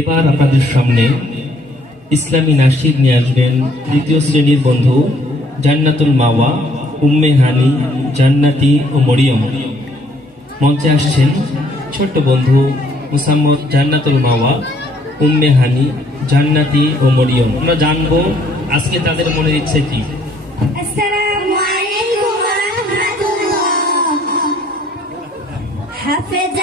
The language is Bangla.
এবার আপনাদের সামনে ইসলামী নাসির নিয়ে আসবেন দ্বিতীয় শ্রেণির বন্ধু জান্নাতুল মাওয়া, উম্মে হানি, জান্নাতি ও মরিয়ম। মঞ্চে আসছেন ছোট্ট বন্ধু মুসাম্মদ জান্নাতুল মাওয়া, উম্মে হানি, জান্নাতি ও মরিয়ম। আমরা জানব আজকে তাদের মনের ইচ্ছে কি। হাফেজ